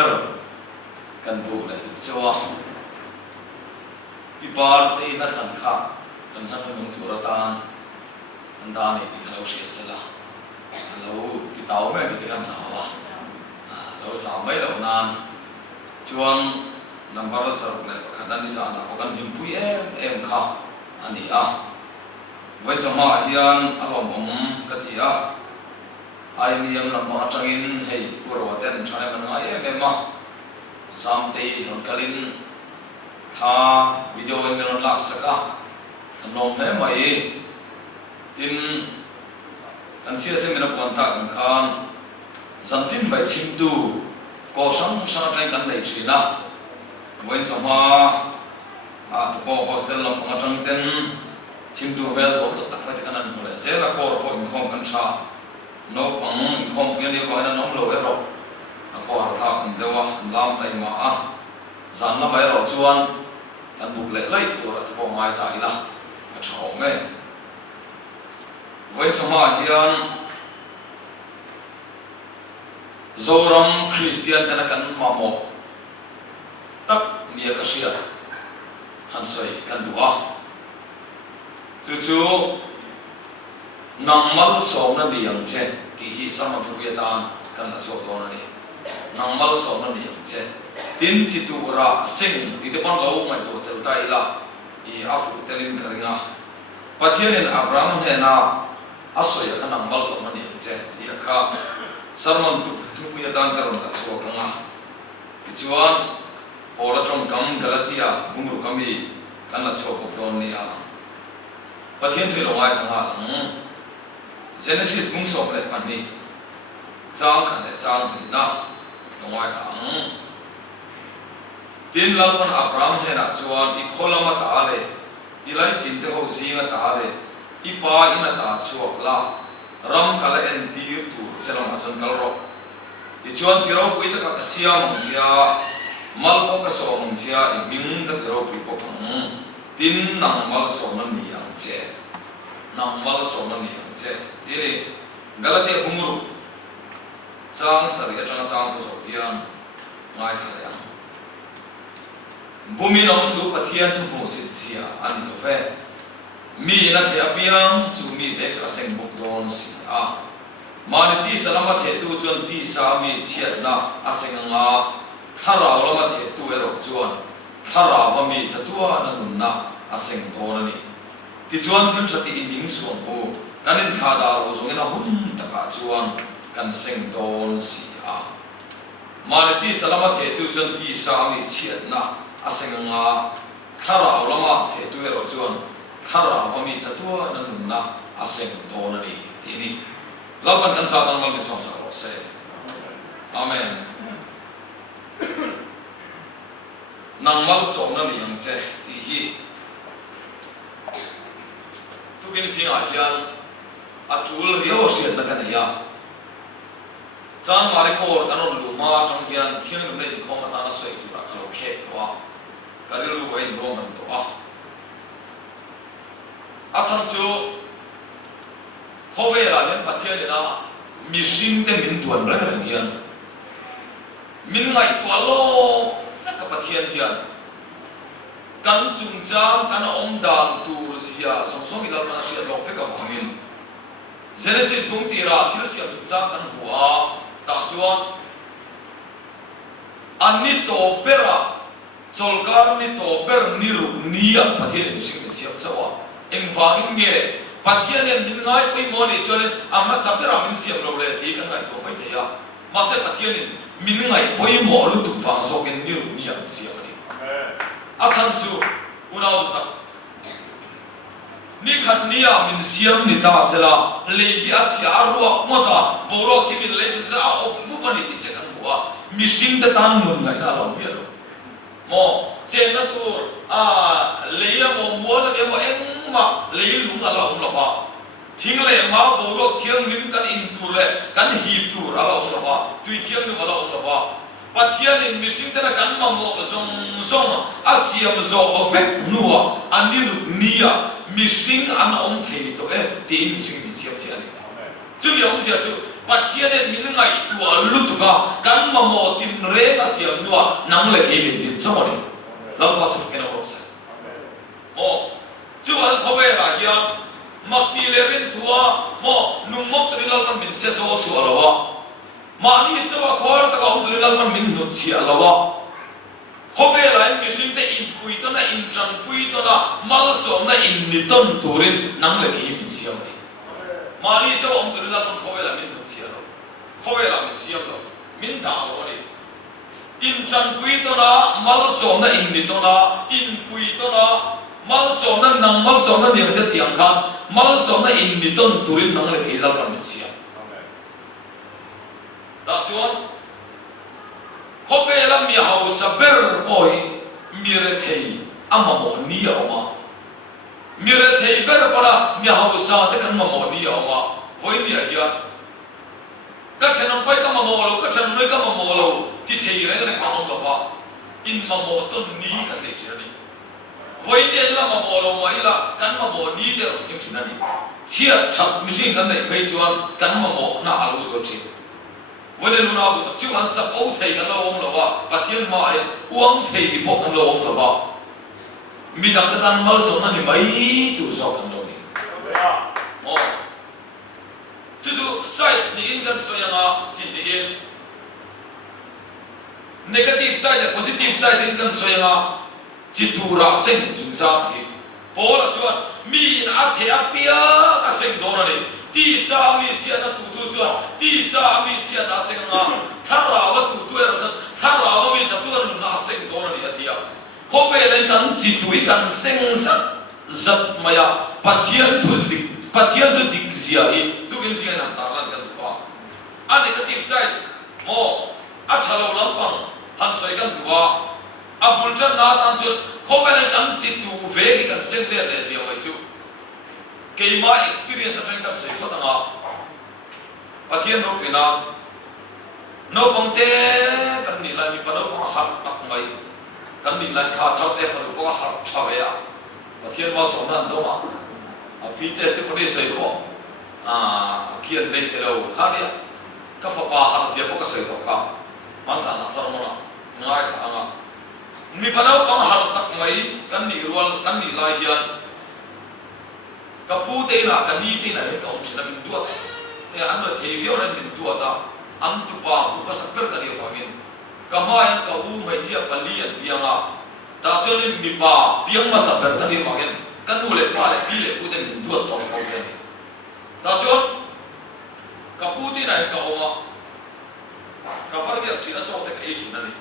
ber kan bu le chawa pipar te na than kha kan han mong thura tan an da ni ti khalo she sala lo ti taw me ti kan hawa lo sa mai lo nan chuan number sar le khadan ni sa na ko kan him pui em kha ani a vai chama hian alom ka ti a ai miam lam ma tangin hei puro ten thane man ngai em ma sam te non kalin tha video en non lak saka nom le mai tin an sia se mena pon ta kan khan zantin mai chim tu ko sang sang train kan nei thina voin chama a to hostel lam ma tang ten chim tu bel to tak mai kan an hole se la ko po in khom kan tha no pang in khom pian ni ko na nom lo ero a ko har tha an dewa lam tai ma a zan na mai ro chuan kan buk le lai to ra to mai ta ila a thau me voi chama hian zoram christian tan kan ma mo tak mia ka sia han sai kan duwa chu nangmal som na biyang che ti hi sama thu ya tan kan a chok don ani nangmal som na biyang che tin chi tu ra sing ti de pon lo mai to tel tai la I afu telin karinga pathian in abraham he na asoya kan nangmal som na ni che ti kha sarman tu ya tan karon ka chok nga ti chuan ora trong kam galatia bungru kami kan la chok don ni a pathian thui lo ngai thanga lang Genesis mung som le ani chang khan le chang ni na ngai thang tin lalpan abraham he na chuan I kholama ta le I lai chin te ho zinga ta le I pa ina ta chuak la ram kala en tir tu chelama chon kal ro I chuan chiro pui ta ka sia mong chia mal po ka so mong chia I ming ka tero pui po phang tin nang mal so man ni yang che nang mal so man ni yang che ini Galatia bunguru chang sari chang ko so pian ngai thale bumi nom su pathian chu mo sit sia ani no fe mi na the apiang chu mi ve cha seng buk don si a mani ti salama the tu chuan ti sa mi chiat na aseng nga thara lama the tu ero chuan thara wa mi chatua na nun na aseng don ani ti chuan thil thati in ning suam ho kanin thada ro so ina hum taka chuan kan seng don si a mani ti salama the tu chuan ti sa mi chiat na aseng nga thara lama the tu ero chuan thara wa mi chatua na nun na aseng don ani ti ni laban kan sa tan mal mi som sa ro se amen nang mal som na mi yang che ti hi tu bin sing a hian atul rio sian na kan ya chang mari ko kanon lu ma trong hian thiang lu nei khom ta na sei tu ra khalo khe to a karil lu wai ro man to a acham chu khowe la len pathian le na mi sim te min tuan rang rang hian min ngai to lo fa ka pathian hian kan chung jam kan om dam tu sia song song ila na sia lo fe ka famin Genesis bung tira thil sia chung jam kan huwa ta chuan anni to pera cholkar ni to per niru nia pathian ni sing sia chawa engwang nge pathian ni min ngai pui mo ni chuan amma sapera min siam lo le ti kan ngai to mai theya ma se pathian ni min ngai pui mo lu tu fang so ken niru nia sia ani acham chu unau ta ni khat nia min siam ni ta sela le hi achi arwa mota boro ki min le chu za o mu pani ti che kan huwa mi sim ta tan nun ngai na lo mi lo mo che na tu a le ya mo mo la de mo eng ma le lu la la la fa thing le ma boro thiang min kan in tu le kan hi tu ra la la fa tu thiang ni la la fa pathian in mi sim ta kan ma mo song song asiam zo o vek nuwa anilu nia mi sing an om thei to e ti mi sing mi siam chi ani chu mi om sia chu pathian min ngai tu alu tu ka kan ma mo tin re ka siam nuwa nang le ke min tin chomoni lo pa chu ke no sa mo chu al khobe ra hian makti levin thua mo nung mok tri lal kan min se so chu alawa ma ni chu khor ta ka hum tri lal kan min nu chi alawa khobe la in sing te in pui to na in tran pui to na mal som na in ni ton turin nang le ke min siam ni ma ni chu hum tri lal kan khobe la min nu chi alawa khobe la min siam lo min da lo ni in tran pui to na mal som na in ni to na in pui to na mal som na nang mal som na niang je tiang khan mal som na in ni ton turin nang le ke la kan min siam da chuan khobe la mi hau saber oi mire thei amamo ni awma mire thei ber para mi hau sa te kan mamo ni awma voi mi hian ka chanam pai ka mamo lo ka chan noi ka mamo lo ti thei re re pangom lo wa in mamo ton ni kan ne chani voi de la mamo lo mai la kan mamo ni de ro thim chinani chia thak mi sing kan nei phei chuan kan mamo na alu so chiวันนี้เราดูจู่อันจับเอาเทกันเราองค์ละว่าปะเทียนมาไอ้อ้วงเทพวกกันเราองค์ละว่ามีดังกันมาสอนนี่ไม่ตัวสอบกันเรานี่โอ้จู่ๆไซน์นี่อินกันสวยงามสิ่งนี้ negative side และ positive side อินกันสวยงามจิตตัวรักสิ่งจุนจ้าอีพอละจู่มีอัฐิอัปเปียกับสิ่งโดนนี่ที่สามีเชียนตุตุจวนที่สามีเชียนนาเซงาถ้าเราว่าตุตุเอรสันถ้าเราว่ามีจัตุนนาเซงโดนนี่อาทิตย์เขาเป็นเรื่องกันจิตวิกันเซงสัตมายาปัจจัยตุสิปัจจัยตุดิกเสียอีตุกินเสียนันตาลันกันตัวอันนี้ก็ทีมไซส์โอ้อัจฉริยะลำพังหันสวยกันตัวอับบุญจันนาตันจุดเขาเป็นเรื่องกันจิตตุเวกิกันเซงเดียร์เสียไว้จู่keima experience atang kap sei khotang a pathian ro pina no pangte kan ni la mi pano pang hat tak mai kan ni la kha thau te faru ko har thawe a pathian ma som nan do ma a pi test ko ni sei ko a kian nei thelo khania ka fa pa har sia ko ka sei ko kha man sa na sar mo na ngai tha anga mi pano pang har tak mai kan ni rual kan ni la hian kapu te na kani te na he ka um china min tua ne an ma thei vio na min tua ta am tu pa u pa sakper ka ni fa min ka ma yan ka u mai chia pali an pianga ta chon ni pa piang ma sakper ka ni ma hen kan u le pa le pi le pu te min tua to ko te ta chon kapu te na ka o ma ka var dia china chok te ka e china ni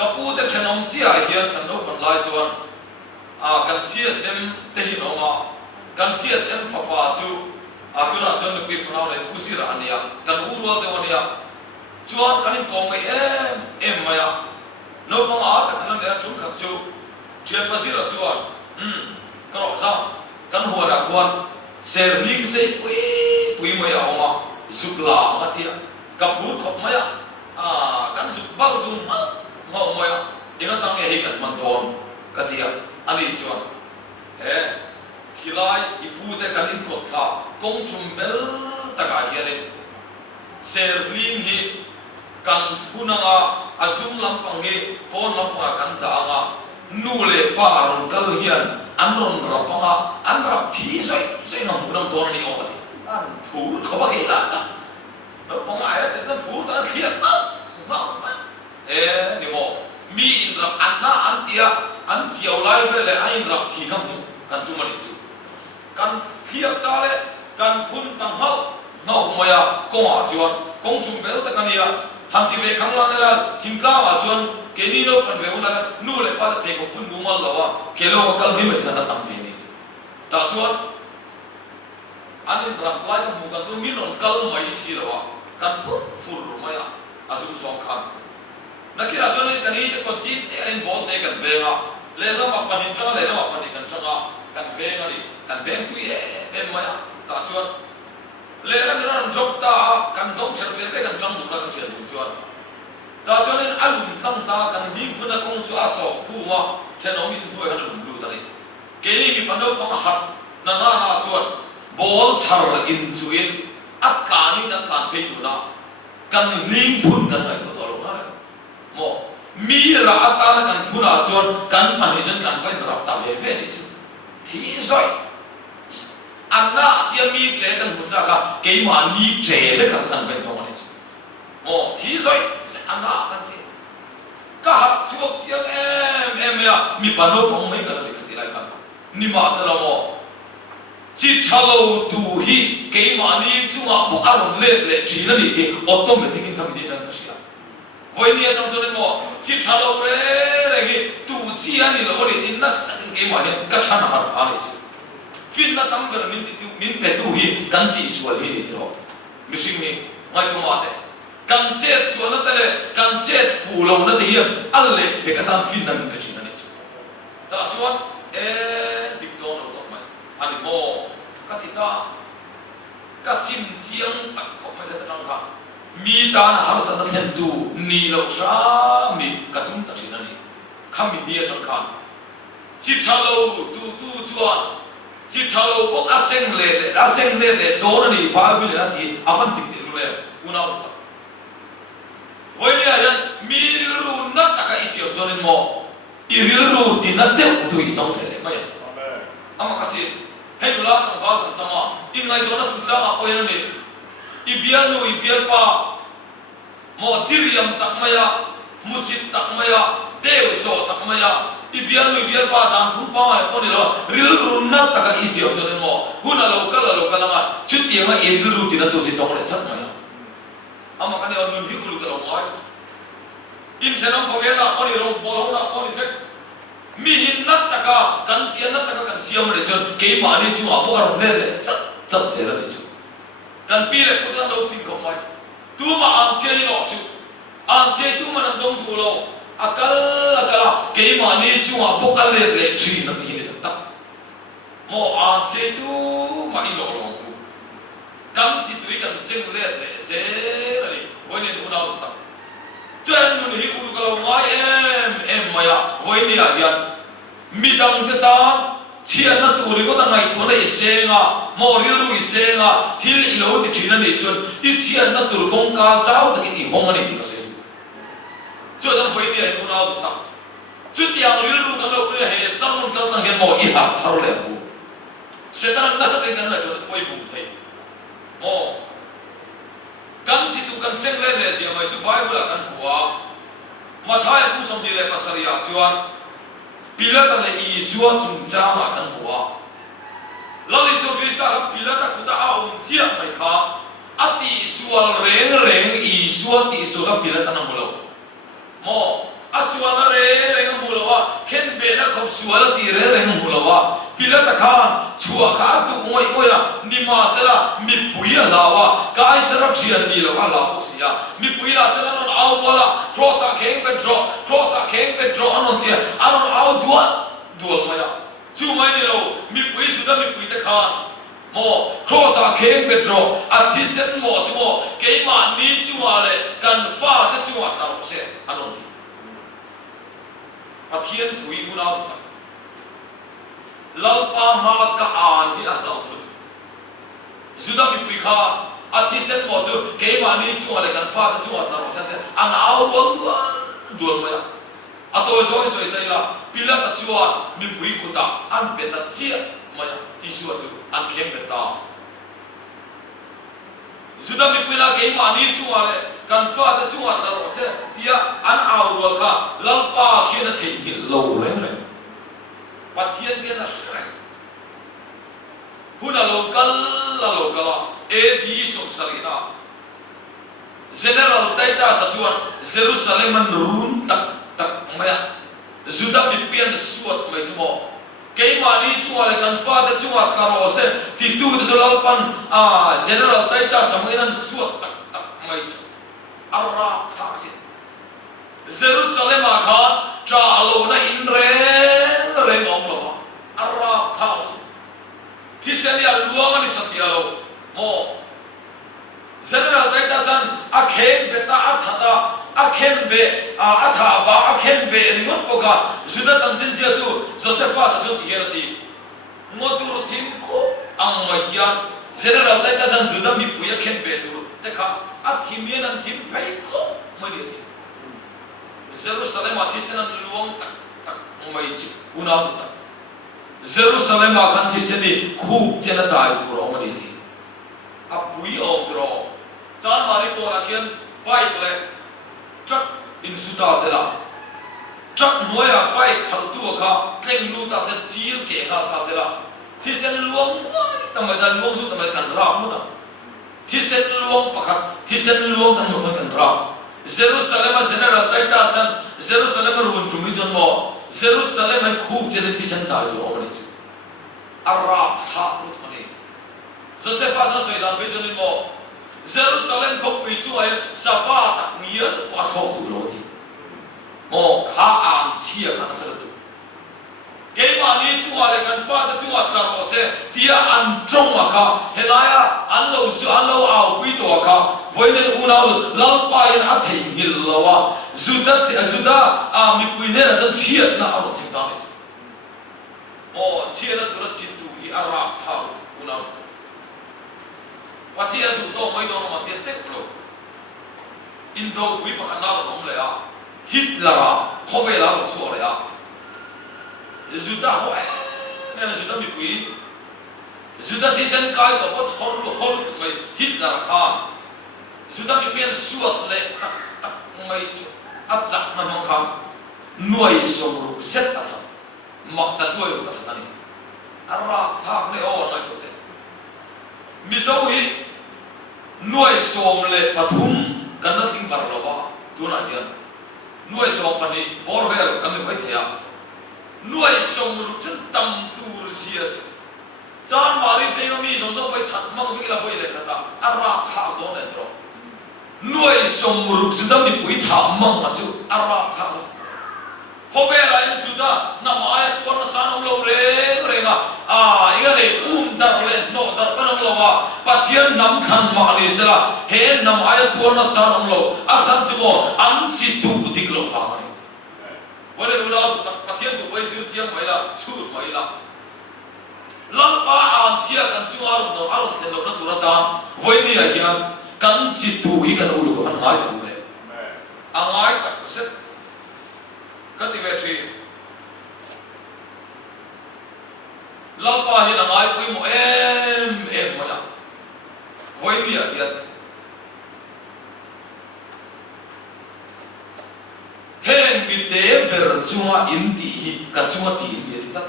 kapu te chanom chia hian kan no pan lai chuan a kan CSM te hi no ma kan CSM fapa chu atuna chon pi funau le pusira ania kan urwal de wania chuan kanin kong mai em maya no pang a tak nan le chung khat chu chen pasira chuan karo sa kan huara kwan serling se pui maya oma zukla matia kapur khop maya kan zuk bal dum ma maya inga tang ye hi kan man ton katia ani chuan kilai ipu te kanin kot tha kong chum bel taka hianin serling hi kan hunanga azum lampang hi pon lampang kan ta anga nule paron kal hian anon rapanga anrap thi sai sai ngam gunam ton ni omati an phur khoba ke la ka no pong ai te kan phur ta khian ma ni mo mi in rap anna antia an chiao lai le ai rap thi kam kan tu mani chu kan khiat ta le kan phun tang hau no moya ko a chuan kong chum bel ta kania ham ti ve khang lang la thim tla a chuan ke ni no pan ve ula nu le pa ta pe ko phun bu mal lawa ke lo kal mi me thana tam ve ni ta chuan anin rap lai ka mu kan tu mi ron kal mai si lawa kan phun fur maya azum song khan nakira chuan kan ni ko si te en bol te kan be nga le la ma pan hin changa le la ma pan kan changa kan be nga ni kan beng tu ye em maya ta chuan le ran ran job ta kan dong cher be kan chang du kan cher du chuan ta chuan in alum tlang ta kan ding phuna kong chu a so pu ma chen ong in hoi han lu ta ni ke ni mi pando pang hat na chuan bol char in chu in at kani kan kan phe du na kan ling phun kan ngai to lo na mo mi ra ata kan phuna chon kan pani jon kan vai rap ta ve ve ni chu thi zoi anna tia mi che kan hu cha ka ke ma ni che le ka kan vai to ni chu mo thi zoi anna kan ti ka ha chu chiang em ya mi pa no pong mai ka le khati lai ka ni ma sa la mo chi chalo tu hi ke ma ni chu ma bu aron le le chi na ni ti automatic in kam ni na ka sia voi ni trong cho nên mo chi chalo re re ki tu chi ani lo ri in na sa ke ma ni ka chan har tha ni chu fin na tam ber min ti min pe tu hi kan ti sual hi ni ti ro missing ni mai tu ma te kan chet sual na te le kan chet fu lo na te hi al le pe ka tan fin na min pe chi na ni chu ta chuan dik to no to mai ani mo ka ti ta ka sim chiang tak kho mai ka tang ka mi ta na har sa na then tu ni lo sha mi ka tum ta chi na ni kham mi bia chon khan chi cha lo tu chuan chi cha lo ko aseng le to na ni ba bi le na ti afan tik ti lu le una ta voi ni ajan mi ru na ta ka isio chon mo i ril ru ti na te tu i tong fe le mai ama ka si hei la thang va kan ta ma in ngai zo na tu cha ma oi na ni i bial pa mo diriam tak maya musit tak maya deu so tak maya i bial pa dan thu pa mai poni lo ril ru na ta ka isio to ne mo huna lo kala nga chuti ma e ril ru ti na to si tong le chat maya ama ka ne on hi ulu ka lo mai in thenam ko vela poni ro bolo na poni fek mi hin na ta ka kan ti na ta ka kan siam le chon ke ma ni chu a po ka ro le chat se la ni chu kan pi le kutan lo fin ko mai tu ma an che ni lo su an che tu ma nan dong tu lo akala ke ma ni chu a po ka le chi na ti ni ta mo an che tu ma ni lo lo tu kan chi tu kan sing le se la ni voi ni tu na ta chen nu hi u ka lo ngai em ma ya voi ni a yan mi dang te ta chia na tu ri ko ta ngai to na isenga mo ril ru isenga thil i lo ti thina ni chon I chia na tu kong ka sao ta ki hong ani ti ka se cho dan foi ni ai kuna ta chu tiang ril ru ka lo ku he sam mon ka ta gen mo I ha thar le bu se ta na sa ke kan la to poi bu thai mo kan chi tu kan seng le le sia mai chu bible kan huwa ma thai pu som ni le pasaria chuan pilata le I zua chung cha ma kan huwa lali so krista ha pilata kuta a chia mai kha ati sual reng I suati so ka pilata na mulo mo aswala reng mulo wa ken be na khop suala ti reng mulo wa pilata kha chua kha tu ngoi oya ni ma sala mi puya lawa kai sarap chian ni lo ka la sia mi puya chana non au wala cross a keng pe draw anon tia anon au dual maya chu mai ni lo mi pui su da mi pui ta khan mo cross a keng pe draw a thi set mo chu mo ke ma ni chu ma le kan fa ta chu ma ta ro se anon ti pathian thui mu na ta lalpa ma ka an hi a lo lu zuda mi pui kha a thi set mo chu ke ma ni chu ma le kan fa ta chu ma ta ro se an au dual maya atoi zoi dai la pilata chua mi pui kuta an peta chia maya isu atu an khem beta zuda mi pui na ke ma ni chua le kan fa ta chua ta ro se tia an au ro ka lalpa ke na thei hi lo le pathian ke na shrai huna local e di som sarina general taita sachuan Jerusalem an run tak maya zuda mi pian suat mai chumo ke mani chuwa le kan fa da chuwa karo se ti tu de lalpan general taita saminan suat tak mai chu arra thasi Jerusalem akha tra alo na in re ngom lo arra tha ti selia luang ni sakialo mo general taita san akhen beta athada akhen be atha ba akhen be rimot poka juda chanjin sia tu josepha sa so ti herati ngotur thim ko ang magian general tay ta jan juda mi puya khen pe tu te kha a thimian an thim phai ko mai ti Jerusalem a thisen an luang tak tak mai chu una ta Jerusalem a kan thiseni khub chena dai tu ro mai ti a pui o tro chan mari ko na kian bike le truck in suta sela truck moya bike khal tu kha tleng lu ta se chil ke nga ta sela thisen luang mai tamai da luang su tamai kan ra mu da thisen luang pakhat thisen luang kan mo kan ra Jerusalem a general tai ta san Jerusalem run tu mi jon mo Jerusalem an khub chen thisen ta jo omani chu arab ha ut mani Joseph a san soidan pe jon mo Jerusalem ko pui chu ai safa tak mia pa tho tu lo ti mo kha an chia kan sa tu ke ma ni chu ale kan fa ta chu a tar o se tia an trong ma kha helaya an lo zu an lo au pui to kha voinen unau lal pa in a thei hil lawa zuda a mi pui ne na tan chia na a ro thei ta ne mo chia na tu ra chin tu hi ara tha unau Pachia tu to mai do ma te tek lo Indo pui pa khana ro nom le a Hitler a khobe la lo so le a Juda ho ne na juda mi pui juda thisen kai to pot hol tu mai Hitler kha juda mi pian suat le tak tak mai chu achak na no kha nuai som ru set ta mak ta tu yo ta ta ni ara thak le o na to te Mizohi nuai som le pathum kan na thing par lawa tu na hian nuai som pani forvel kan le mai thea nuai som lu chen tam tur sia chan mari pe mi so so pai that mang vi la poi le ta ara tha do ne tro nuai som lu zda mi pui tha mang ma chu ara tha khobe la in suda na ma ya tu na sanam lo re nga iga ne dar le no dar panam lo wa pathian nam khan ma ni sala he nam aya tu na sanam lo a chan chu mo an chi tu dik lo pha ma ni wale lu la pathian tu pai siu chiang mai la chu mai la lam pa an chia kan chu arum no arum thlen lo na tu ra ta voi ni a hian kan chi tu hi kan ulu ko han mai tu le angai tak set kan ti ve tri lampa hi la ngai pui mo em mo ya voi mi a hian hen mi te ber chunga in ti hi ka chunga ti mi ti ta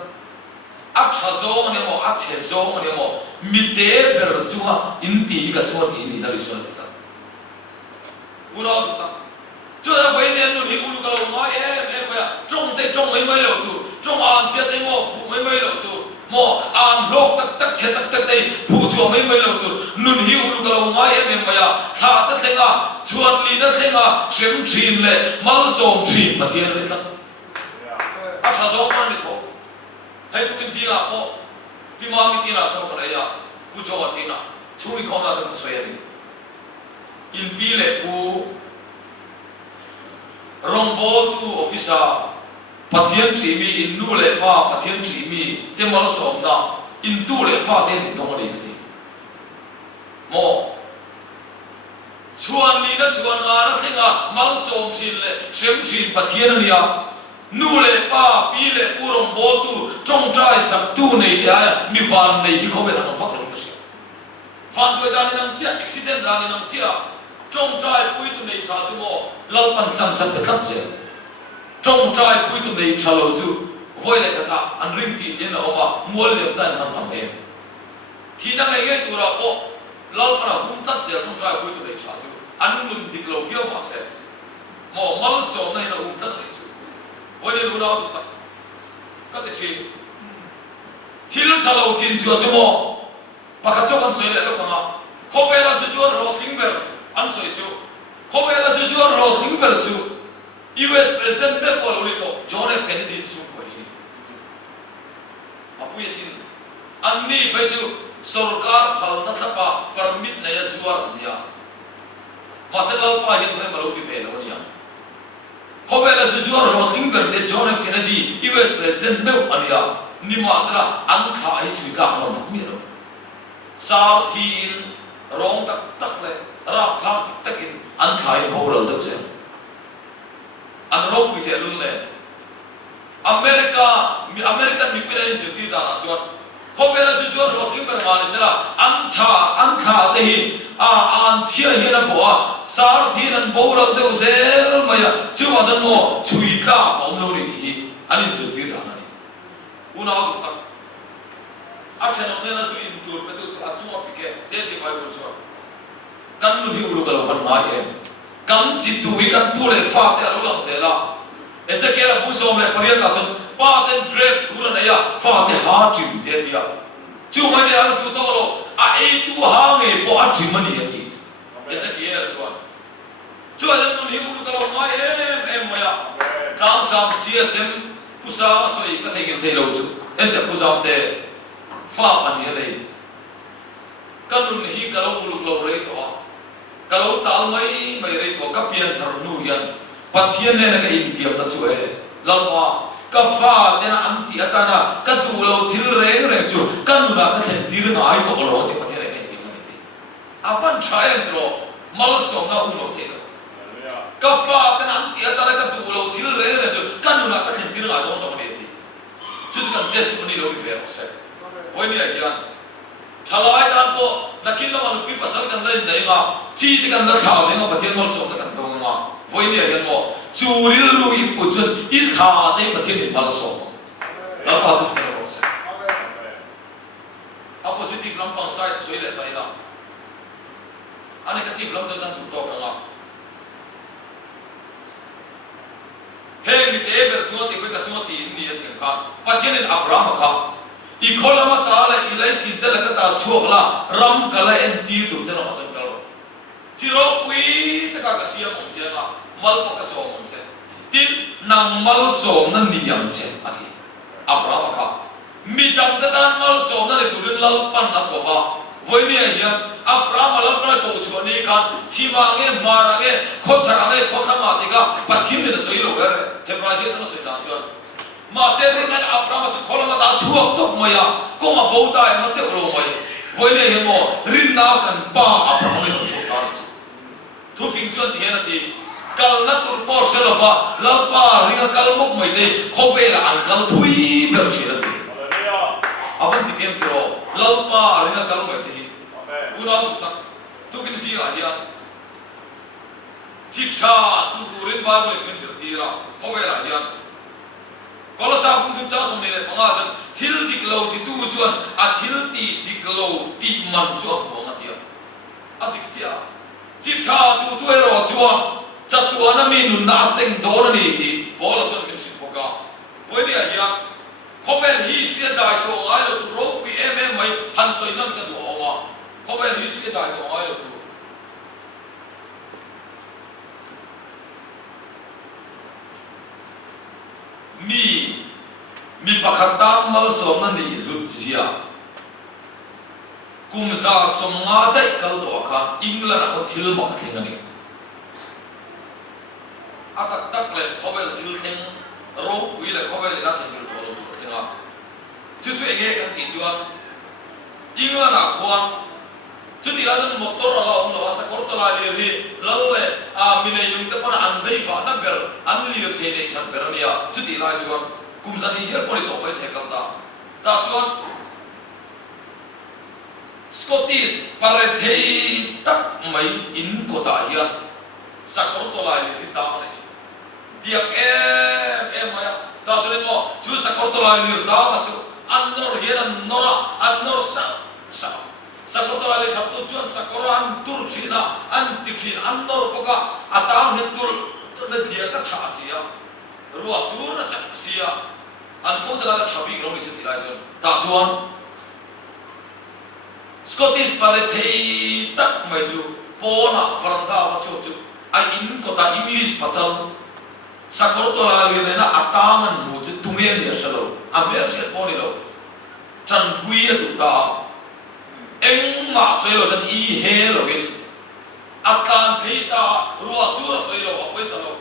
a cha zo ne mo a che zo ne mo mi te ber chunga in ti hi ka chunga ti ni da li so ta uno ta cho ra voi ne nu hi ulu ka lo ma em mo ya trong te trong mai lo tu trong an che te mo pu mai lo tu mo an lok tak tak che tak tak dei pu chu mai lo tu nun hi ulu ka lo ma em mo ya tha ta thenga chuan li da thenga shem thin le mal som thin pathian le ta a tha zo ma ni tho hai tu kin si la mo pi ma mi ti na so ka ya pu cho wa ti na chui ko na so so ya ni in pi le pu rombo tu officer pathian tri mi in nu le pa pathian tri mi te mal som da in tu le fa te ni tong ni ti mo chuan ni na chuan nga na thenga mal som chin le shem chin pathian ni a nu le pa pi le pu rombo tu trong trai sak tu nei ya mi van nei hi khobe na fak lo ka sia van tu da ni nam chia accident da ni nam chia trong trai pui tu nei cha tu mo lau pan san san te khat sia trong trai pui tu nei cha lo tu voi le ka ta an ring ti je na oma mol le ta tham tham em thi na ngai ngai tu ra o lau pana hum tat sia trong trai pui tu nei cha tu an mun dik lo vio ma se mo mal so nei na hum tat nei tu voi le lu na tu ta ka te chi thil cha lo chin chu chu mo pakhat cho kan soi le lo ka ma ko pe la su chu ro thing ber an soi chu khobe la su su ro thing ber chu US president me ko lo to John F Kennedy chu ko ni apu yesin anni bai chu sarkar phal na thapa permit na ya suar nia masal pa hi ne malo ti fe lo nia khobe la su su ro thing ber de John F Kennedy US president me ania ni masala an kha ai chu ta lo mi lo sao thiên rong tắc tắc lên rap khang tắc in ăn khai bao rồi được chưa ăn rong bị thế luôn lên American mình bây giờ đi đàn chuột không biết là chuột rồi thì bên ngoài là ăn khá thì ăn chia hiện là bỏ sao thiên ăn bao rồi được chưa mà chưa bao giờ mua chui cả bóng lâu đi thì anh giờ đi đàn này unau tak action on the nasu in tour but to achuma pike te ti bai bu chua kan nu di uru kala fan ma ke kan chitu wi kan tu le fa te alo lang se la ezekiel bu som le pariya ka chun pa ten great thura na ya fa te ha chim te ti ya chu ma ni al tu to lo a e tu ha nge po a chim mani ya ti ezekiel chua chua jan nu ni uru kala ma em ma ya kam sam csm pusa soi ka thei thei lo chu ente pusa te fa pan ye le kanun hi kalo uluk lo re to kalo tal mai re to ka pian thar nu yan pathian ne na ka in tiam na chu e lawa ka fa te na anti atana ka tu lo thil re chu kan na ka thei tir na ai to lo te pathian ne ti ma ti apan chaem tro mal so na u lo the ka fa te na anti atana ka tu lo thil re chu kan na ka thei tir na do na ma ti chu kan testimony lo ri ve se voi ni ya thalai dan po nakin lo anu pi pasal kan lai nei nga chi ti kan na thaw ne nga pathian mal so na kan do nga voi ni ya mo churil ru I pu chun I tha te pathian ni mal so la pa chu kan ro se a positive lampang side soi le tai la ani ka ti lam kan tu to ka nga he ni te ber chu ti ka chu ti ni ya ti ka pathian ni abraham ka I kolama ta la ilai tin te la ka ta chuak la ram kala en ti tu chen ma chen kalo chiro pui ta ka sia mong chen ma mal pa ka so mong chen tin nang mal so na ni yam chen ati abraham ka mi dam ta dan mal so na le tu lin lal pan na ko fa voi ni ya abraham lal pa ko chu ni ka chi ma nge ma ra nge kho cha nge kho tha ma ti ka pathin ne so I lo re he pra je ta so da chuan ma se rin na abraham chu kholama ta chuak tok maya ko ma bo ta ma te ro mai voi ne he mo rin na kan ba abraham ne chu ta chu thu phing chuan ti na ti kal na tur po se lo fa la pa ri ka kal mok mai te kho ve la an kal thui be che la ti avan ti kem tro la pa ri ka kal mai ti una ta tu kin si la ya chicha tu rin ba mai kin si ti ra kho ve la ya kalau saya pun tu cakap sebenarnya pengajar til diklau di tujuan, atil diklau di manjuan bukan dia. Adik cia, jika tu ero juan, jatuh nama minun naseng dona ni di, bola juan mesti boga. Boleh dia ya, kobel hisya dah itu ayo tu ropi mai hansoinan ke tu awak, kobel hisya dah itu ayo tu. mi pakhatam mal som na ni lut zia kumza somnga dai kal to kha ingla na ko thil ma khathinga ni aka tak le khobel thil thing ro wi le khobel na thil to lo thinga chu chu enge kan ti chuan ingla na khwan chu ti la jun motor la om lo sa kor to la ri lalle a mine yung te pon an vei va na ber an li the ne chan ber nia chu ti la chuan kumza ni her poni to pai the kal ta chuan Scottish parethei tak mai in ko ta hian sakor to lai ri ta ne diak em maya ta tu le mo chu sakor to lai ri ta ma chu annor hian annor sa sakor to lai khap to chuan sakor an tur china an tikhin annor poka atang he tur be dia ka cha sia ruwa sur na sak sia an ko ta la thabi ro ni chu ti lai chuan ta chuan Scottish parethei tak mai chu pona faranga wa chu ai in ko ta English pachal sakor to la le na ataman mu chu tungen dia salo abe se poni lo chan pui tu ta eng ma se lo chan I he lo gin atan phei ta ruwa sur se lo wa poi salo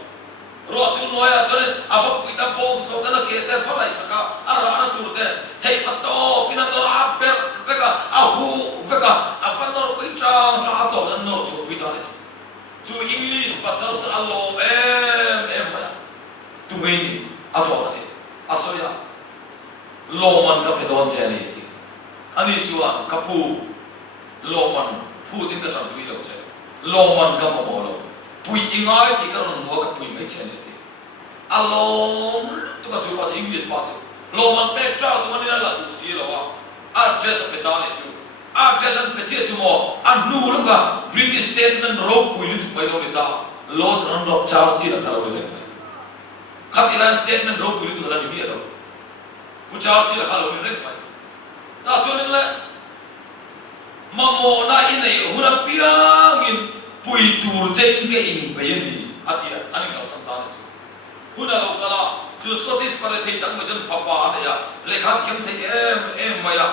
ruwa sur noya chone aba pui ta bom tho na ke te fa lai saka ara na tur te thei pato pinan do aber veka ahu veka ni aso ni asoya loman ka pedon che ni ani chuan kapu loman pu din ka chang tui lo che loman ka mo lo pui ingai ti ka ron mo ka pui mai che ni ti alom tu ka chu pa English pa chu loman pe tra tu mani na la tu si lo wa address pe ta ni chu address pe che chu mo an nu lu ka British statement ro pui lu tu pai lo ni ta lo tran ro cha chi la ka lo le khat Iran statement ro pui lu tu la ni bi lo pu cha chi la ka lo ni re pai ta chu ni le mamo na inai hura piangin pui tur chen ke in pe ni atia ani ka santan chu huna lo kala chu Scottish pare thei tak ma jan fa pa ne ya lekha thiam thei em ma ya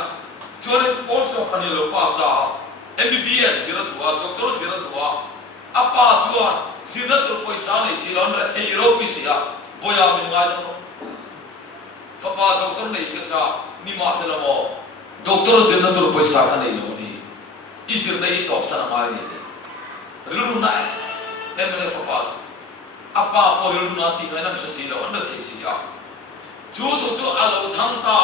chu ni also pani lo pasta MBBS sira thua doctor sira thua apa chuan sira tur paisa nei silon ra thei ro pi sia boya min ngai no fa pa doctor nei ka cha ni ma se mo doctor sira tur paisa ka nei no ni isir nei top sana mai ni rilu na emene fa pa apa po rilu na ti na sa sila on the sia chu alo thang ta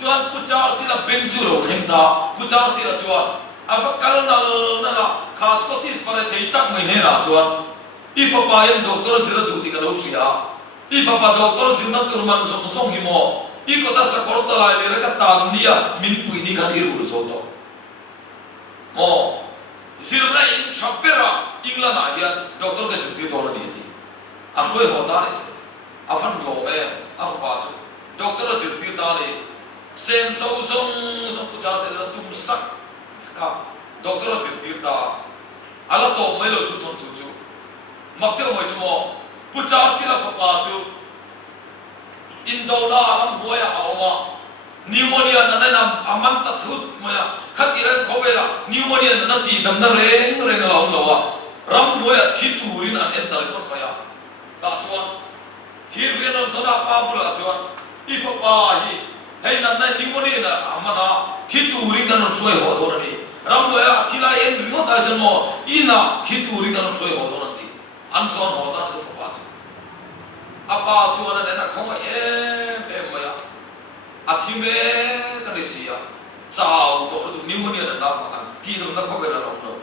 chuan puchar chila benchu ro khem ta puchar chila chuan avakal na la khas Scottish pare thei tak mai ne ra chuan if pa yan doctor sira tu ti ka lo sia if pa doctor sira tur man song hi mo I ko ta sa korta la le ka ta nia min pui ni kan iru so to mo sirna in chapera ingla na ya doctor ke sirti to na ni ti a loi ho ta ne a fan lo me a fa chu doctor sirti ta ne sen so song pucha se la tum sak ka doctor sirti ta ala to me lo chu thon tu chu mak te mo chu mo pucha ti la fa pa chu Indola alam boya awma pneumonia na na aman ta thut moya khatira khobela pneumonia na ti dam na reng law lawa ram boya thiturin an enter kon moya ta chuan thir ren on thona pa bula chuan if pa hi hei na pneumonia na amana thiturin kan soi ho do ni ram boya thila en ringo ta jamo ina thiturin kan soi ho do ni an son ho ta do fa apa chuan na khong em maya athime kan sia chao to du pneumonia na na kan ti dum na khobera long no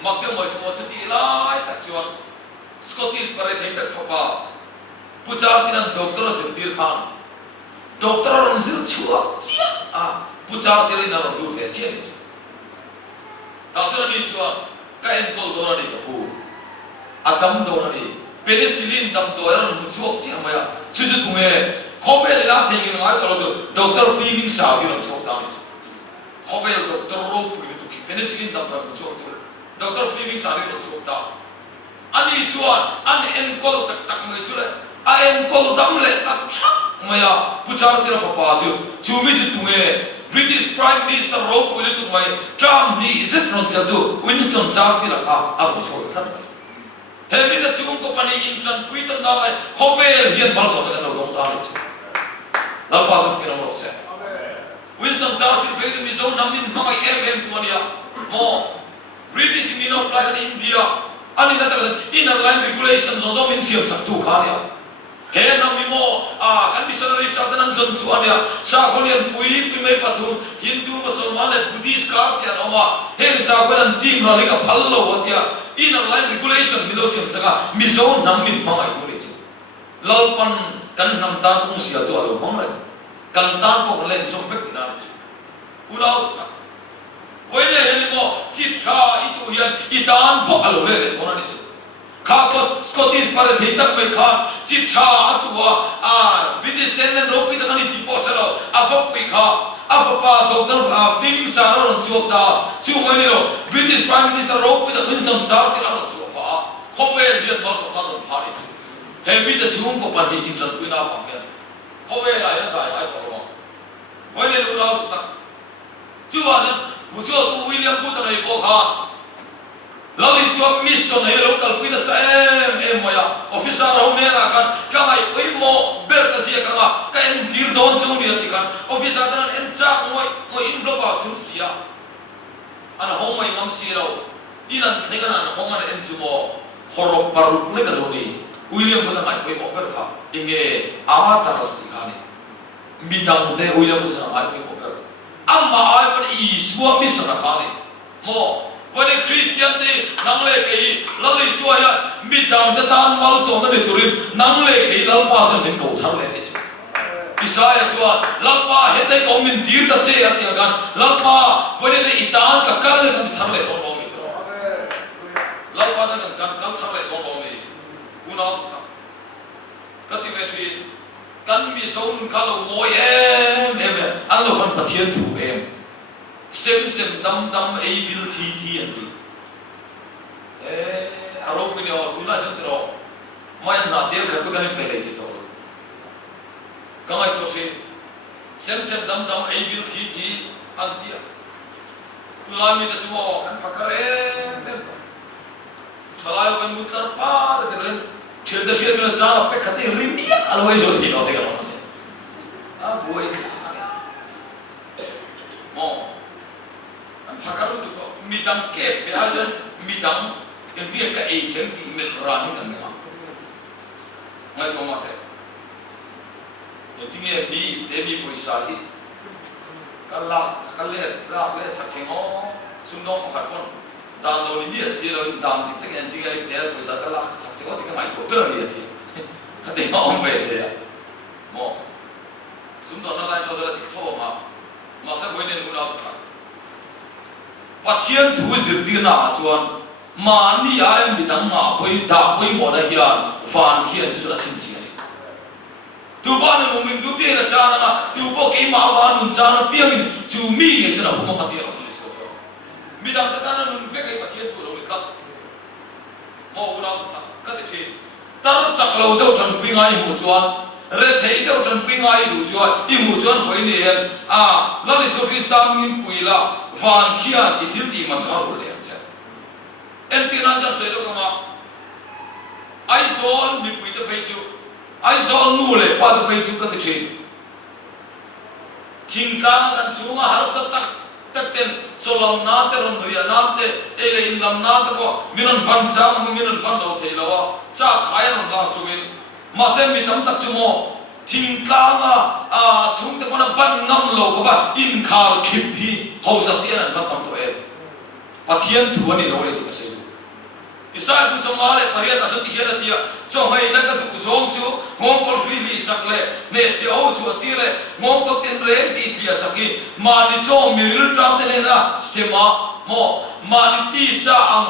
makte mo chmo chati lai tak chuan Scottish pare thei tak pha puchar tinan doctor Zirtir Khan doctor ron zil chua chia puchar tirin na ron lu fe chia ni ta chuan ni chuan ka en kol do na ni ka pu atam do na ni penicillin dam to ron mu chuak chi amaya chu thunge khobel la thei ni ngai to doctor Fleming sa bi ron chuak ta ni khobel doctor ro pu ni tu ki penicillin dam to mu chuak to doctor Fleming sa bi ron chuak ta ani chuan an en kol tak tak mai chu le a en kol dam le tak chak maya puchar chi ra fa pa chu mi chu thunge British Prime Minister ro pu ni tu mai Trump ni is it ron cha tu Winston Churchill la ka a ro chuak ta Hemi da chukung ko pani in tran puitan na lai khovel hian bal so ka no dong ta ni chu la pa so kina mo se Winston Churchill pe mi zo namin mangai mm tuania mo British mino plan India ani na ta inner line regulations zo min siam sak tu khania he na mi mo kan missionary sa tan zon chuania sa kholian pui mai pathum Hindu Musalman le Buddhist ka chia no ma he sa ban jim ra le ka phal lo watia inner line regulation milo siam saka mizo namin mangai tu le chu lalpan kan nam ta kung sia tu alo mangre kan ta ko len so pek na chu ulau ta voile he mo chitha itu hian itan po alo le thona ni chu kha ko Scottish pare thei tak me kha chitha atua British statement ropi ta kani tipo selo afop pi kha afapa doctor Fleming sa ron chu ta chu ngani lo British Prime Minister ropi ta Winston Churchill ron chu pa khobe dian ba so ta ron phari he mi ta chung ko pan ni in chan kuina pa me khobe la ya dai ai to lo voile lu la ta chu wa jan mu chu tu William Booth ta ngai ko kha Lali suap mission hai local kuina sa moya officer ro ne ra kan ka mai oi mo ber ka sia ka en dir don chu ni ati kan officer tan en cha moi inflo ba thu sia ana ho mai ngam si ro inan thega na ho man en chu mo horok par ne ka lo ni William ko na mai poi mo per kha inge taras ti khani midang de William ko na mai poi mo per amma ai par iswa mi sa khani mo wani Christian de nangle kei lali suaya midang de tan mal so na ni turin nangle kei lal pa cha min ko thar le ni chu Isaya chua lalpa hete ko min dir ta che ati agan lalpa wani le itan ka kar le kan thar le to lo mi lalpa da kan thar le to lo mi una kati ve chi kan mi zon ka lo mo em an lo fan pathian thu em sem dam ei bil thi anti aro mi no tu la chon ro mai na tel ka kan pe le ti to kamai ko che sem dam ei bil thi anti tulami da chumo kan pakar malayo kan mutar pa da kan chel da shir mina chana pe khati rimia alwai jo thi no te kan a boy mo an pakar tu midang ke pe aja midang yang dia ka ei ken ti mel rani kan ma mai to ma te tinggal bi demi poisa hi kalau le sakhingo sundong khatpon dan lo ni siro dam ti teng tinggal te poisa kalau sakhingo ti mai to pero ni ati hade ma ombe te mo sundong na lai to la ti tho ma sa boinen mu la pathian thu zir ti na chuan ma ni ai mi dang ma poi da poi mo na hian fan khian chu la sin chi tu ba na mumin tu pe na chana na tu bo ke ma ba nun chana pe hin chu mi nge chana bu ma pati na ni so so mi dang ta na nun fe kai pati tu lo ni ka mo na ka te chi tar chak lo do chan pi ngai mu chuan re thei do chan pi ngai du chuan i mu chuan hoi ni la ni so kristam min pui la van khian i thil ti ma char ro le cha en ti ran da se lo ka ma ai zon mi pui te pe chu ai zon nu le pa du pe chu ka te chi thing tang kan chu nga har sa tak ten so lam na te ron ria na te e le in lam na te ko minon ban chang minon ban do thei lawa cha khai ron la chu in ma se mi tam tak chu mo thing tang chung te ko na ban ngam lo ko ba in khar khip hi ho sa sian an ban tam to e pathian thu ani lo le ti ka se Isai ku somale pariya ta jati hera tia cho mai na ka tu zong chu ngom kol fi ni sakle ne che o chu atile ngom ko tin re ti thia saki ma ni cho miril tram te na sema mo ma ni ti sa ang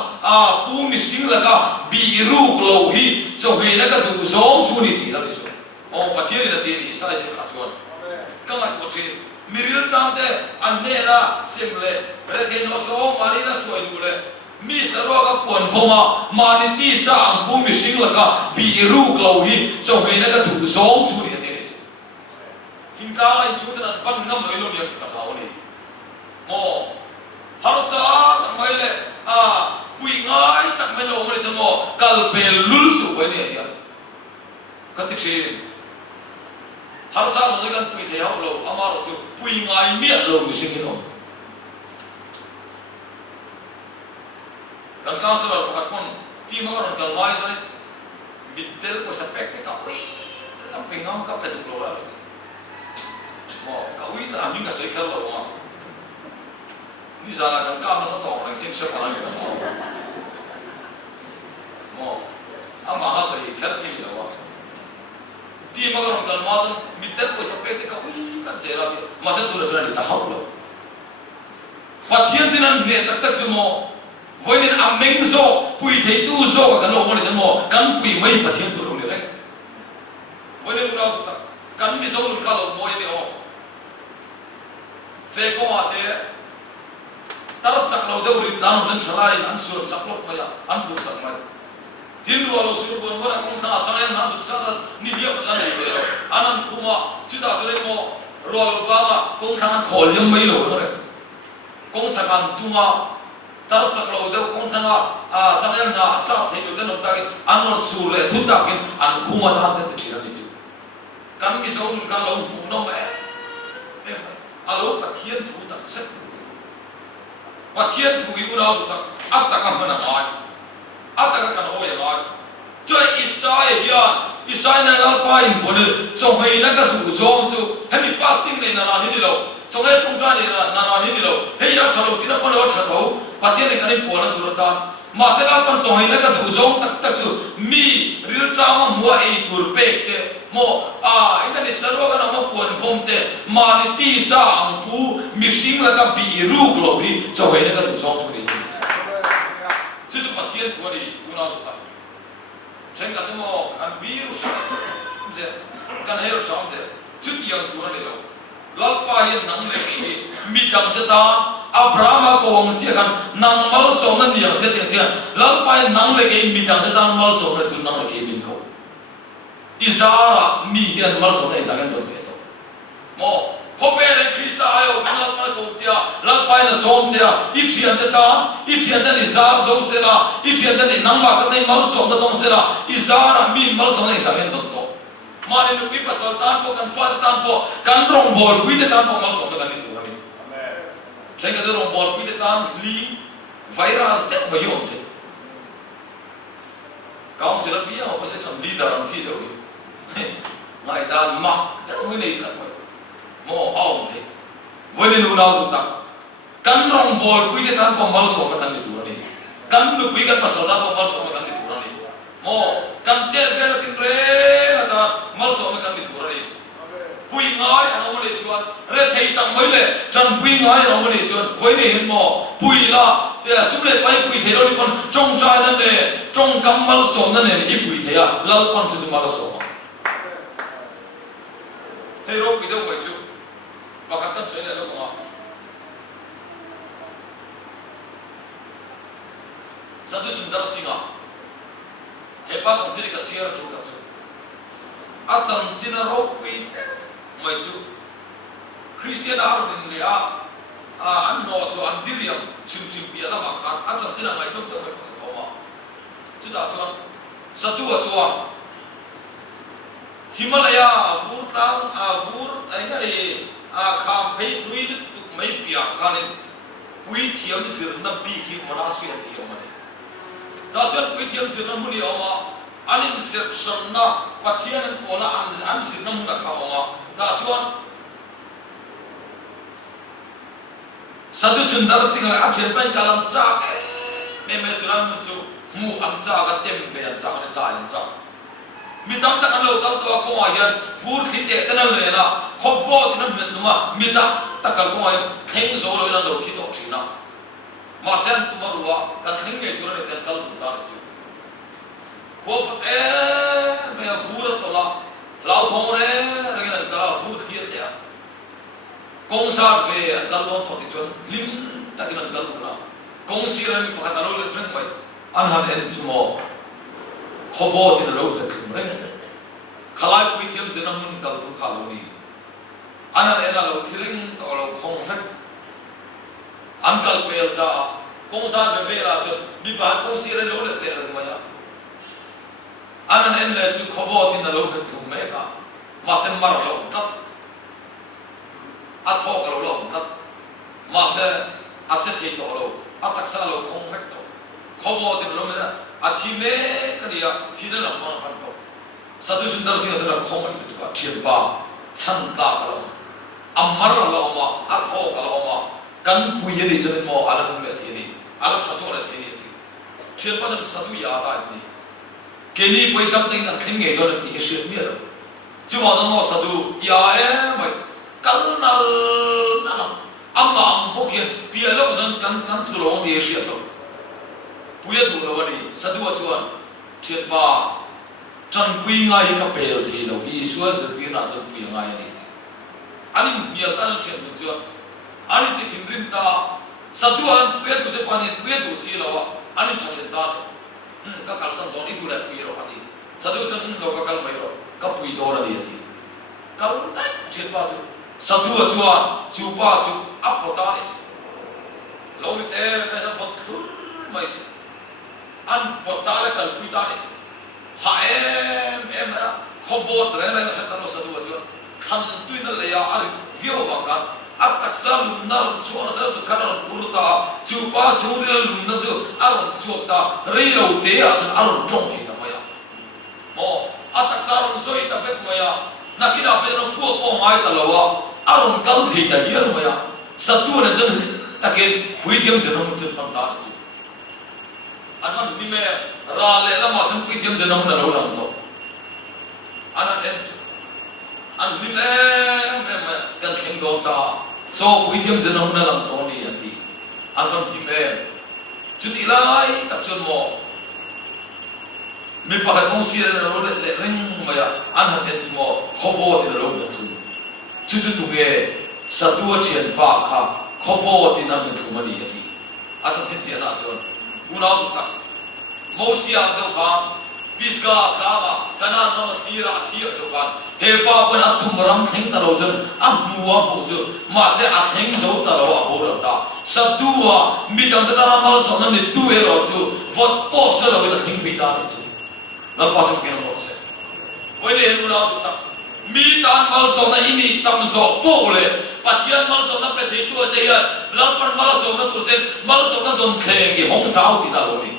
pu mi sing la ka bi ru lo hi cho mai na ka tu zong chu ni ti la ni so o pathian na ti ni sai se ka chuan ka ngai ko che miril tram te an ne la simle re ke no cho ma ni na so ai du le mi saro ka pon voma mani ti sa ang pu mi sing la ka bi ru klo hi cho me na ka thu zong chu ni te ni king ka ai chu na ban ngam loi lo ni ka la ni mo har sa ta mai le pui ngai tak me lo me cho mo kal pe lul su ba ni ya ka ti che har sa lo kan pui the ya lo amaro chu pui ngai mi lo mi sing ni no kan ka sa ro pon ti ma ron kal mai so bitel po sa pek ka ui ka pingam ka pe tu lo la mo ka ui ta amin ka so ikal lo ma ni za la kan ka ma sa to ran sim sa pa na mo ama ha so ikal chi lo wa ti ma ron kal ma so bitel po sa pek ka ui kan se ra ma sa tu la so ni ta ha lo pathian tinan ne tak tak chu mo với nên ameng zo pui thei tu zo ka lo mo ni mo kan pui mai pathian tu lo ni re với nên nó kan mi zo ka lo mo ni o fe ko ate tar chak lo de ri dan dan chalai an sur sak lo ma ya an thu sak ma tin ro lo sur bon mo ra kong tha chang na ju sa ni dia la ni de anan khuma chu da tu le mo ro lo ba ma kong tha an khol yam mai lo re kong chak an tu ma tar sak lo de kong thanga changel na sa thei lo de no ta an no sur le thu ta kin an khuma ta de ti ra ni chu kan mi zo nun ka lo hu no me alo pathian thu ta set pathian thu yu na ta at ta ka mana mai at ta ka no ya mai cho Isai hiền Isai này là ba in bồn trong hay là cái thủ giống cho hay mình fasting này là làm như nào trong hay trong trái này là làm như nào hay giờ chalo thì nó có lối chặt thấu phát triển cái này bồn là thủ ta mà sẽ làm con trong hay là cái thủ giống tất tất cho mi real drama mua ai thủ bể cái mo cái này sao cái nào mà bồn vom thế mà đi ti sang pu mi sim là cái bị ru rồi trong hay là cái thủ giống cho này chứ phát triển thủ này cũng nào được Sen ka tumo an virus je kan hero chang je chut yang tu ni lo lalpa yin nang le ki mi dam ta Abraham ko ong che kan nang mal so nan yang che ting che lalpa yin nang le ki mi dam ta mal so le tu nang le ki min ko Isara mi hian mal so ne sa kan do pe to mo Kopere Krista ayo kanal mal ko chia lalpa yin som chia ichian ta Isar zo se la ichian ta ni nang ba ka nei mal so da dong se la Isara mi mal so nei sa kan do to mani nu pi pasal tan po kan fa tan po kan rong bol pui te tan po mal so da ni tu ni amen sen ka rong bol pui te tan li virus te ba yon te kaung se la pi ya pa se sam leader ang chi do ngai dan mak ta mu nei kan mo aum the vone nu na tu tak kan rong bol pui te tan po mal so ka tan ni tu ni kan nu pui ka pasal ta po mal so ka tan ni tu ni mo kan cher ka tin re ata mal so ka tan ni tu ni pui ngai ana mo le chuan re thei tak mai le chan pui ngai ana mo le chuan voi ne hin mo pui la te sum le pai pui the ro ni kon chong chai nan le chong kam mal so nan ne ni pui the ya lal pan chu mal so hei ro pui do mai chu Bakat kan saya ada rumah. Satu sundar singa. Hebat sendiri kat siar juga tu. Acan cina ropi maju. Kristian arun ni ya. Anno tu andiriam cim biala makan. Acan cina ngai dum dum rumah. Sudah tuan. Satu tuan. Himalaya avur tang avur ini kham pei tui tu mai pia khanin pui thiam sir na bi ki manaswi an ti omane da chuan pui thiam sir na muni oma anin sir son na pathian an pona an sir na mun na kha oma da chuan Sadhu Sundar Singh a chen pen kalam cha me churan mu chu mu am cha ga tem ve an cha ne ta an cha mi tam ta kan lo kal to ko ayan fur thi te tan le na khobbo tin me thuma mi ta ta kal ko ay theng zo lo na lo thi to thina ma sen tu marwa ka theng ge tu ne kan kal ta chu ko pat me fur to la lao thong re re na ka fur thi te ya kong sa ve kal lo to ti chon lim ta kin kal na kong si ra mi pa ta lo le pen mai an han en chu mo khobbo tin lo le thum re khalai pui thiam zenam mun kal tu khaloni anan ena lo thiring to lo khong fet an kal pel ta kong sa ve ve ra chu mi pa kong si re lo le tle ra ma ya anan en le chu khobbo tin lo le thum me ka ma sem mar lo tat a thok lo lo tat ma se a che thi to lo a tak sa lo khong fet to khobbo tin lo me athime kaniya thina na ma pan to Sadhu Sundar Singh thara khomai tu ka thipa chan ta kala amar la ma akho kala ma kan puye ni chen mo alang le thini alang chaso le thini thi thipa na sadhu ya ta ni keni poi tam teng kan thing nge do le ti shi mi ro chu ma no sadhu ya mai kal nal na amma am bokien pia lo kan tu lo ti shi to puye tu lo ni sadhu chuan thipa chan pui ngai ka pel thi lo I suwa zati na chan pui ngai ni ani ya tan chen tu chu ani ti thingrin ta sadhu an puye tu se pani puye tu si lo ani cha chen ta ka kal san don I tu la pui ro ati sadhu tan lo ka kal mai ro ka pui do ra ni ati kal dai chen pa chu sadhu chuan chu pa chu ap ta ni lo ni te me da phot thur mai se an pot ta la kal pui ta ni ha em khobbo tre la ka ta no sadhu chu khan tu na le ya ar vio ba ka at taksa lum na chu na sa du kana urta chu pa chu ri lum na chu ar chu ta rei lo te ya chu ar tong thi ta ma ya atak saron zoi ta vek maya nakina pe no pu ko ngai ta lawa aron kal thei ta hiar maya satu na jan takin puitiam se no chut pam ta chu anan ni me ra le la ma chun puitiam se no na lo lang to anan en an ni me kan theng do ta so puitiam se no na lang to ni ati anan ni me chut ilai tak chun mo mi pakai kongsi na lo le ring maya anan en mo khobo ti lo na chu chu tunge satu chen pa kha khobo ti na mi thumani ati acha tin chi na chon unau ta mosia do kha piska kama kana no sira thia do kha he pa pan athum ram theng ta lo jan amnuwa ho jo ma se atheng zo ta lo a ho ta satua mi dang ta ra mal so na ni tu e ro chu vot po se lo ta thing pi ta ni chu na pa chu ke no se oi le unau ta mi tan mal so na ini tam zo po le patian mal so na pe thei tu se ya lam pan mal so na tu se mal so na don theng ki hong sao ti na lo ni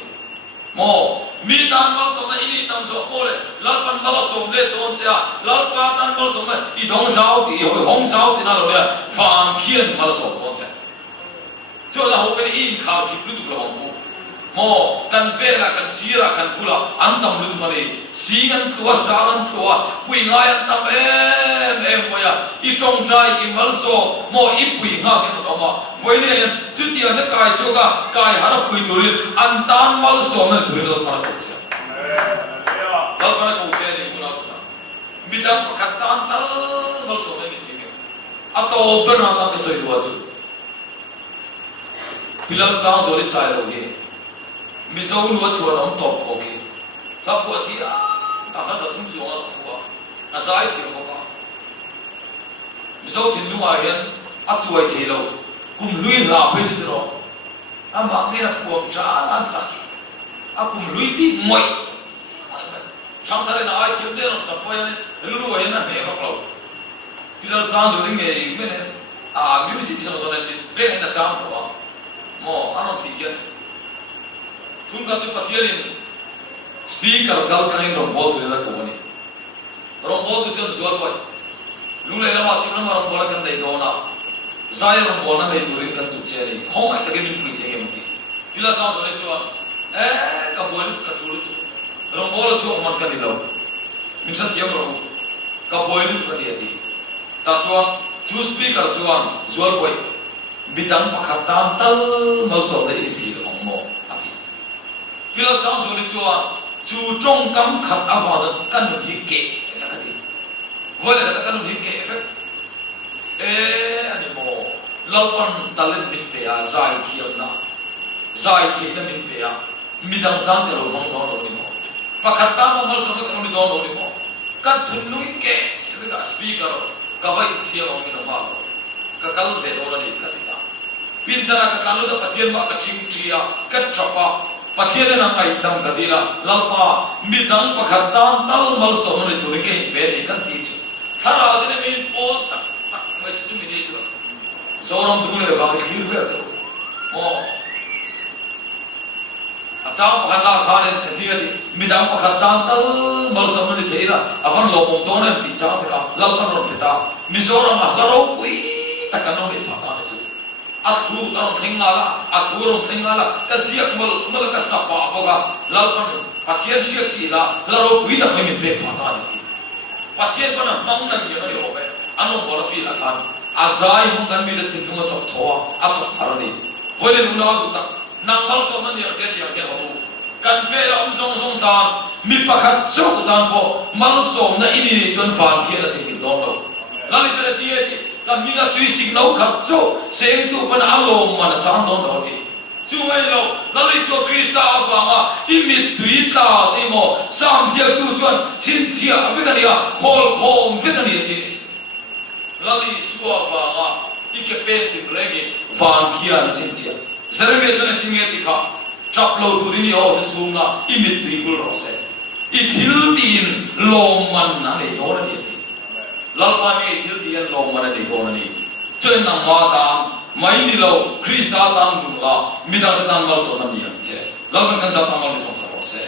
mo mi tan mal so na ini tam zo po le lam pan mal so le don se ya lam pa tan mal so na i dong sao ti hong sao ti na lo ya fan khian mal so don se cho la ho ke in kha ki lu tu lo mo mo kan vera kan sira kan pula antam lu tu mari singan tua sagan tua pui ngai antam moya i tong jai i mal so mo i pui nga ke no ma voi le chutia na kai choga kai hara pui turin antan mal so na turin lo para ko che dal para ko che ni muna ta bidam khatan tal mal so na ni ke ato berna ta ke soi dua chu pilal sang zori sai lo ge mizo lu chuan om top ko ki ka pu thi a ta ka sa thum chuang a pu a sai thi ko ka mizo thin lu a hian a chuai thei lo kum lui la pe chu ro a ma nge na pu cha an sa ki a kum lui pi moi chang thare na ai thi de no sa po ya ne lu wa na ne ka lo pilal sang zo ding ge me ne a music so so ne be na chang to mo anon ti hian tun ka chu pathianin speaker gal kain ro bol tu na ko ni ro bol tu jon zual boy lu le la ma chi na ro bol kan dei do na zai ro bol na dei tu rin kan tu che ni khong ai ta ke min pui the ge mi pila sa so le chu ka bol tu ka chu tu ro bol chu man kan ni lo min sa thiam ro ka bol tu ka ni ati ta chuan chu speaker chuan zual boy bitang pakhatan tal mal so le i thi lo mo bila sang so ni chuan chu trong kam khat awa da kan no hi ke fa ka ti vole ka kan no hi ke fa ani mo lopan talen min pe a zai thiam na zai thi na min pe a midang dang ka lo mong no ni mo pakhat ta ma mal so ka no ni do no ni mo ka thun nu ke ka speaker ka vai sia lo ni no ma ka kal de no ni ka ti ta pindara ka kalu da pathian ma ka ching chia ka trapa pathian na ai dam gadila lalpa midang pakhatan tal mal so ni tu ke be ni kan ti chu thara de min po tak tak ma chu mi ni chu zoram tu ne ba ki ru ta mo acha pakhala khane ti ti midang pakhatan tal mal so ni theira avan lo pom to ne ti cha ta lalpa ro ta mizoram la ro pui takano ni pa ka chu athu ron thengala athu ron thengala ka siak mal ka sapa boga lalpan pathian siak thi la laro pui ta min pe phata ni pathian pana mang na ni ro be anu bor fi la kan azai hung kan mi da thin nu chok thoa a chok tharani vole nu na du ta nang mal so man ya che ya ke ho kan ve la zong zong ta mi pakhat chok dan bo mal so na ini ni chon fan ki na thin don lo lali se ti ti kamiga tui signal khat cho seng tu pan alom man chang don do ti chu ngai lo lali so tui sta awanga imit tui ta ti mo sam sia tu chuan chin chia ve ka nia khol khom ve ka nia ti lali su awanga ike pe ti bregi van kia na chin chia zerbe chone ti nge ti kha chap lo tu ri ni o se sunga imit tui gul ro se I thil tin lom man na nei thor ni ti lalpa mi thil tin lom man nei thor ni chen na ma ta mai ni lo krista tan dum la mi da tan mal so na mi che lalpa kan sa ta mal so sa ro se